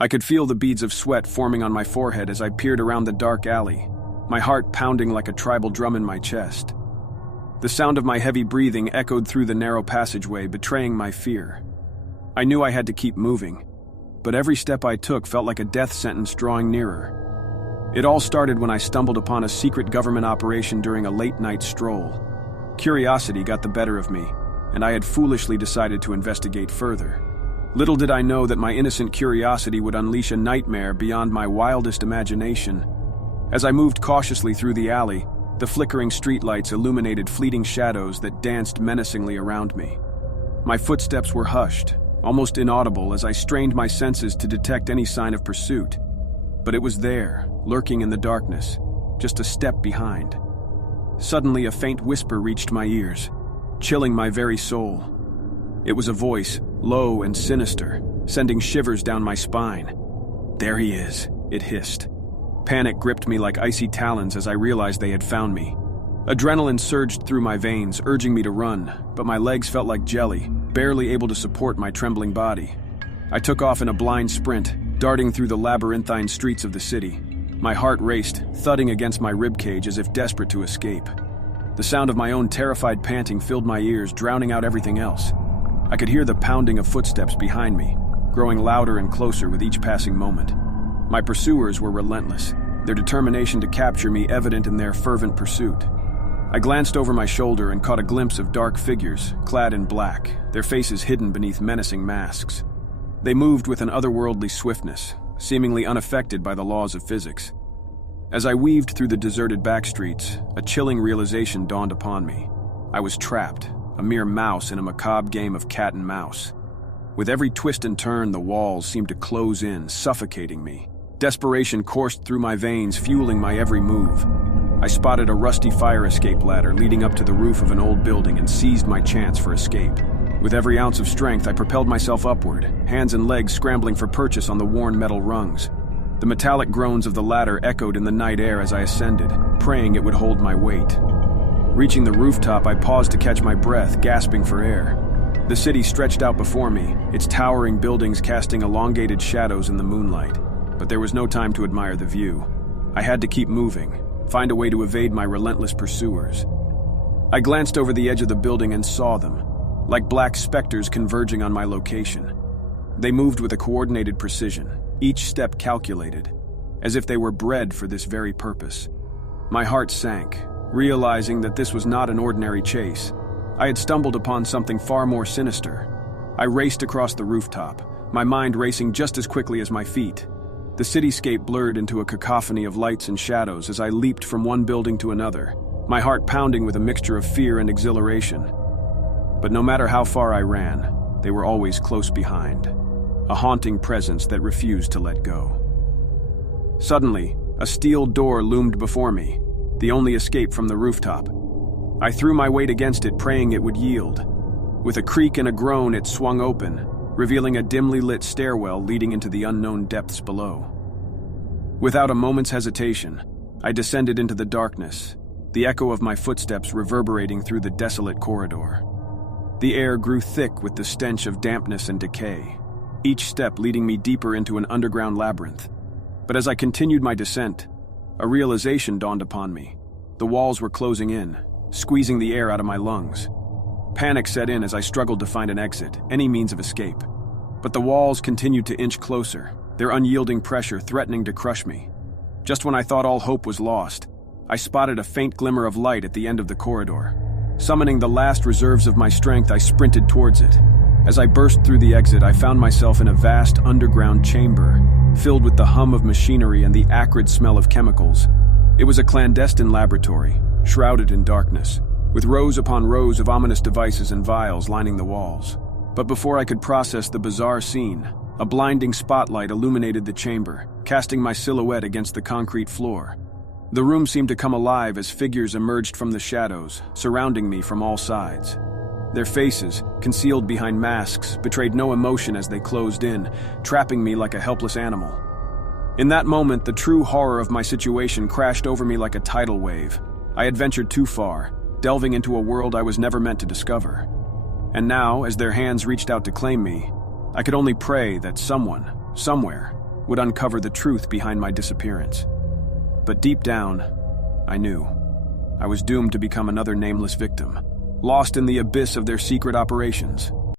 I could feel the beads of sweat forming on my forehead as I peered around the dark alley, my heart pounding like a tribal drum in my chest. The sound of my heavy breathing echoed through the narrow passageway, betraying my fear. I knew I had to keep moving, but every step I took felt like a death sentence drawing nearer. It all started when I stumbled upon a secret government operation during a late-night stroll. Curiosity got the better of me, and I had foolishly decided to investigate further. Little did I know that my innocent curiosity would unleash a nightmare beyond my wildest imagination. As I moved cautiously through the alley, the flickering streetlights illuminated fleeting shadows that danced menacingly around me. My footsteps were hushed, almost inaudible as I strained my senses to detect any sign of pursuit. But it was there, lurking in the darkness, just a step behind. Suddenly, a faint whisper reached my ears, chilling my very soul. It was a voice, low and sinister, sending shivers down my spine. "There he is," it hissed. Panic gripped me like icy talons as I realized they had found me. Adrenaline surged through my veins, urging me to run, but my legs felt like jelly, barely able to support my trembling body. I took off in a blind sprint, darting through the labyrinthine streets of the city. My heart raced, thudding against my ribcage as if desperate to escape. The sound of my own terrified panting filled my ears, drowning out everything else. I could hear the pounding of footsteps behind me, growing louder and closer with each passing moment. My pursuers were relentless, their determination to capture me evident in their fervent pursuit. I glanced over my shoulder and caught a glimpse of dark figures, clad in black, their faces hidden beneath menacing masks. They moved with an otherworldly swiftness, seemingly unaffected by the laws of physics. As I weaved through the deserted back streets, a chilling realization dawned upon me. I was trapped, a mere mouse in a macabre game of cat and mouse. With every twist and turn, the walls seemed to close in, suffocating me. Desperation coursed through my veins, fueling my every move. I spotted a rusty fire escape ladder leading up to the roof of an old building and seized my chance for escape. With every ounce of strength, I propelled myself upward, hands and legs scrambling for purchase on the worn metal rungs. The metallic groans of the ladder echoed in the night air as I ascended, praying it would hold my weight. Reaching the rooftop, I paused to catch my breath, gasping for air. The city stretched out before me, its towering buildings casting elongated shadows in the moonlight. But there was no time to admire the view. I had to keep moving, find a way to evade my relentless pursuers. I glanced over the edge of the building and saw them, like black specters converging on my location. They moved with a coordinated precision, each step calculated, as if they were bred for this very purpose. My heart sank, realizing that this was not an ordinary chase. I had stumbled upon something far more sinister. I raced across the rooftop, my mind racing just as quickly as my feet. The cityscape blurred into a cacophony of lights and shadows as I leaped from one building to another, my heart pounding with a mixture of fear and exhilaration. But no matter how far I ran, they were always close behind, a haunting presence that refused to let go. Suddenly, a steel door loomed before me, the only escape from the rooftop. I threw my weight against it, praying it would yield. With a creak and a groan, it swung open, revealing a dimly lit stairwell leading into the unknown depths below. Without a moment's hesitation, I descended into the darkness, the echo of my footsteps reverberating through the desolate corridor. The air grew thick with the stench of dampness and decay, each step leading me deeper into an underground labyrinth. But as I continued my descent, a realization dawned upon me. The walls were closing in, squeezing the air out of my lungs. Panic set in as I struggled to find an exit, any means of escape. But the walls continued to inch closer, their unyielding pressure threatening to crush me. Just when I thought all hope was lost, I spotted a faint glimmer of light at the end of the corridor. Summoning the last reserves of my strength, I sprinted towards it. As I burst through the exit, I found myself in a vast underground chamber, filled with the hum of machinery and the acrid smell of chemicals. It was a clandestine laboratory, shrouded in darkness, with rows upon rows of ominous devices and vials lining the walls. But before I could process the bizarre scene, a blinding spotlight illuminated the chamber, casting my silhouette against the concrete floor. The room seemed to come alive as figures emerged from the shadows, surrounding me from all sides. Their faces, concealed behind masks, betrayed no emotion as they closed in, trapping me like a helpless animal. In that moment, the true horror of my situation crashed over me like a tidal wave. I had ventured too far, delving into a world I was never meant to discover. And now, as their hands reached out to claim me, I could only pray that someone, somewhere, would uncover the truth behind my disappearance. But deep down, I knew. I was doomed to become another nameless victim, lost in the abyss of their secret operations.